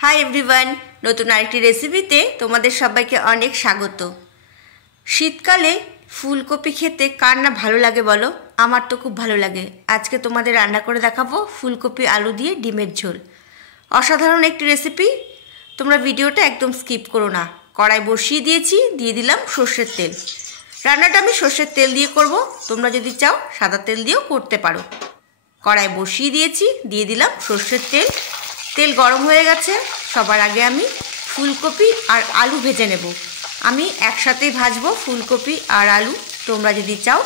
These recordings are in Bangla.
হাই এভরিওয়ান, নতুন আরেকটি রেসিপিতে তোমাদের সবাইকে অনেক স্বাগত। শীতকালে ফুলকপি খেতে কার না ভালো লাগে বলো? আমার তো খুব ভালো লাগে। আজকে তোমাদের রান্না করে দেখাবো ফুলকপি আলু দিয়ে ডিমের ঝোল। অসাধারণ একটি রেসিপি, তোমরা ভিডিওটা একদম স্কিপ করো না। কড়াই বসিয়ে দিয়েছি, দিয়ে দিলাম সর্ষের তেল। রান্নাটা আমি সর্ষের তেল দিয়ে করব, তোমরা যদি চাও সাদা তেল দিয়েও করতে পারো। কড়াই বসিয়ে দিয়েছি, দিয়ে দিলাম সর্ষের তেল। তেল গরম হয়ে গেছে। সবার আগে আমি ফুলকপি আর আলু ভেজে নেব। আমি একসাথেই ভাজবো ফুলকপি আর আলু, তোমরা যদি চাও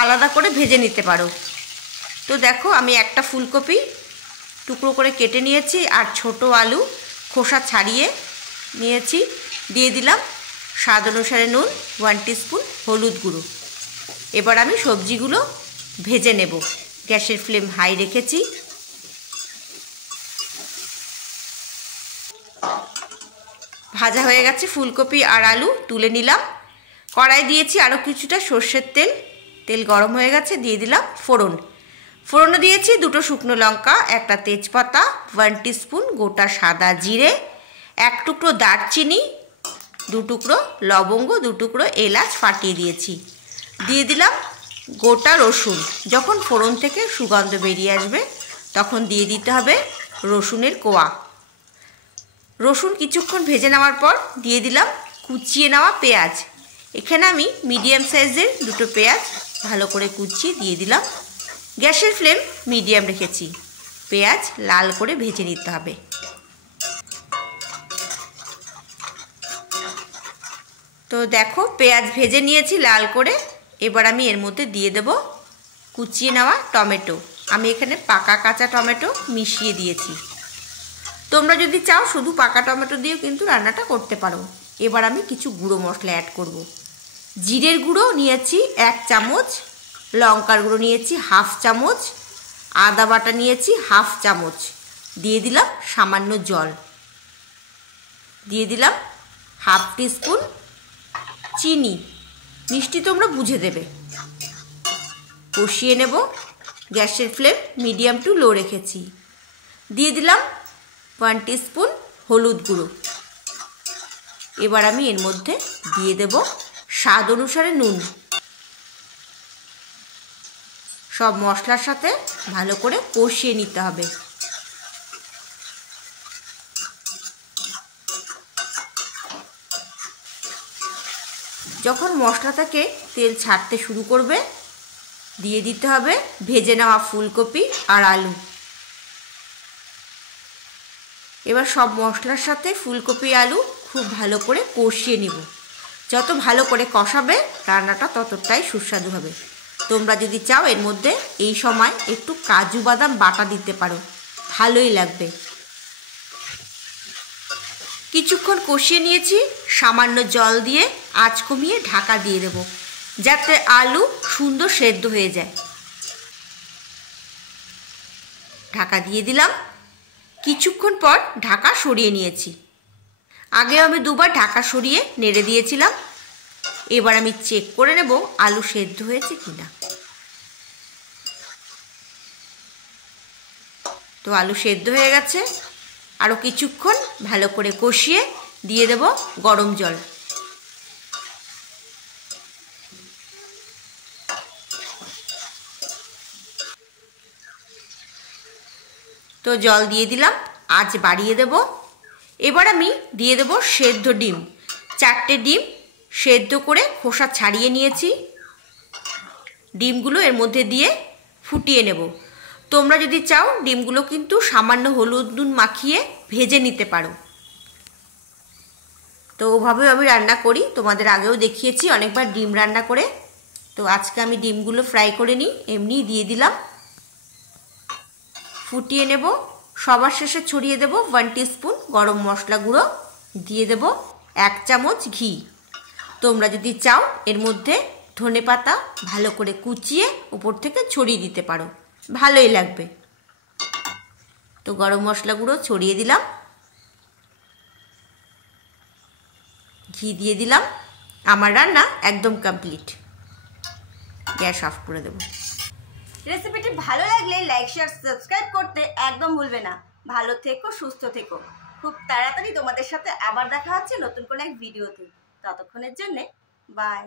আলাদা করে ভেজে নিতে পারো। তো দেখো, আমি একটা ফুলকপি টুকরো করে কেটে নিয়েছি আর ছোট আলু খোসা ছাড়িয়ে নিয়েছি। দিয়ে দিলাম স্বাদ অনুসারে নুন, 1 টিস্পুন হলুদ গুঁড়ো। এবার আমি সবজিগুলো ভেজে নেব। গ্যাসের ফ্লেম হাই রেখেছি। ভাজা হয়ে গেছে ফুলকপি আর আলু, তুলে নিলাম। কড়াই দিয়েছি আরও কিছুটা সর্ষের তেল। তেল গরম হয়ে গেছে, দিয়ে দিলাম ফোড়নে দিয়েছি 2টো শুকনো লঙ্কা, একটা তেজপাতা, 1 টিস্পুন গোটা সাদা জিরে, 1 টুকরো দারচিনি, 2 টুকরো লবঙ্গ, 2 টুকরো এলাচ ফাটিয়ে দিয়েছি। দিয়ে দিলাম গোটা রসুন। যখন ফোড়ন থেকে সুগন্ধ বেরিয়ে আসবে তখন দিয়ে দিতে হবে রসুনের কোয়া। রসুন কিছুক্ষণ ভেজে নেওয়ার পর দিয়ে দিলাম কুচিয়ে নেওয়া পেঁয়াজ। এখানে আমি মিডিয়াম সাইজের 2টো পেঁয়াজ ভালো করে কুচিয়ে দিয়ে দিলাম। গ্যাসের ফ্লেম মিডিয়াম রেখেছি। পেঁয়াজ লাল করে ভেজে নিতে হবে। তো দেখো, পেঁয়াজ ভেজে নিয়েছি লাল করে। এবার আমি এর মধ্যে দিয়ে দেব কুচিয়ে নেওয়া টমেটো। আমি এখানে পাকা কাঁচা টমেটো মিশিয়ে দিয়েছি। তোমরা যদি চাও শুধু পাকা টমেটো দিয়েও কিন্তু রান্নাটা করতে পারো। এবার আমি কিছু গুঁড়ো মশলা অ্যাড করব। জিরের গুঁড়ো নিয়েছি 1 চামচ, লঙ্কার গুঁড়ো নিয়েছি 1/2 চামচ, আদা বাটা নিয়েছি 1/2 চামচ। দিয়ে দিলাম সামান্য জল। দিয়ে দিলাম 1/2 টিস্পুন চিনি। মিষ্টি তোমরা বুঝে দেবে। কষিয়ে নেব। গ্যাসের ফ্লেম মিডিয়াম টু লো রেখেছি। দিয়ে দিলাম 1 টিস্পুন হলুদ গুঁড়ো। এবার আমি এর মধ্যে দিয়ে দেব স্বাদ অনুসারে নুন। সব মশলার সাথে ভালো করে কষিয়ে নিতে হবে। যখন মশলা থেকে তেল ছাড়তে শুরু করবে দিয়ে দিতে হবে ভেজে নেওয়া ফুলকপি আর আলু। এবার সব মশলার সাথে ফুলকপি আলু খুব ভালো করে কষিয়ে নিব। যত ভালো করে কষাবে রান্নাটা ততটাই সুস্বাদু হবে। তোমরা যদি চাও এর মধ্যে এই সময় একটু কাজু বাদাম বাটা দিতে পারো, ভালোই লাগবে। কিছুক্ষণ কষিয়ে নিয়েছি। সামান্য জল দিয়ে আঁচ কমিয়ে ঢাকা দিয়ে দেব, যাতে আলু সুন্দর সেদ্ধ হয়ে যায়। ঢাকা দিয়ে দিলাম। কিছুক্ষণ পর ঢাকা সরিয়ে নিয়েছি। আগে আমি 2বার ঢাকা সরিয়ে নেড়ে দিয়েছিলাম। এবার আমি চেক করে নেব আলু সেদ্ধ হয়েছে কিনা। তো আলু সেদ্ধ হয়ে গেছে। আরও কিছুক্ষণ ভালো করে কষিয়ে দিয়ে দেব গরম জল। তো জল দিয়ে দিলাম, আঁচ বাড়িয়ে দেব। এবার আমি দিয়ে দেব সেদ্ধ ডিম। 4টে ডিম সেদ্ধ করে খোসা ছাড়িয়ে নিয়েছি। ডিমগুলো এর মধ্যে দিয়ে ফুটিয়ে নেব। তোমরা যদি চাও ডিমগুলো কিন্তু সামান্য হলুদ নুন মাখিয়ে ভেজে নিতে পারো। তো ওভাবেও আমি রান্না করি, তোমাদের আগেও দেখিয়েছি অনেকবার ডিম রান্না করে। তো আজকে আমি ডিমগুলো ফ্রাই করে নিই, এমনি দিয়ে দিলাম। ফুটিয়ে নেব। সবার শেষে ছড়িয়ে দেব 1 টিস্পুন গরম মশলা গুঁড়ো। দিয়ে দেব 1 চামচ ঘি। তোমরা যদি চাও এর মধ্যে ধনেপাতা ভালো করে কুচিয়ে উপর থেকে ছড়িয়ে দিতে পারো, ভালোই লাগবে। তো গরম মশলা গুঁড়ো ছড়িয়ে দিলাম, ঘি দিয়ে দিলাম। আমার রান্না একদম কমপ্লিট। গ্যাস অফ করে দেব। রেসিপিটি ভালো লাগলে লাইক শেয়ার সাবস্ক্রাইব করতে একদম ভুলবে না। ভালো থেকো, সুস্থ থেকো। খুব তাড়াতাড়ি তোমাদের সাথে আবার দেখা হচ্ছে নতুন কোনো এক ভিডিওতে। ততক্ষণের জন্যে বাই।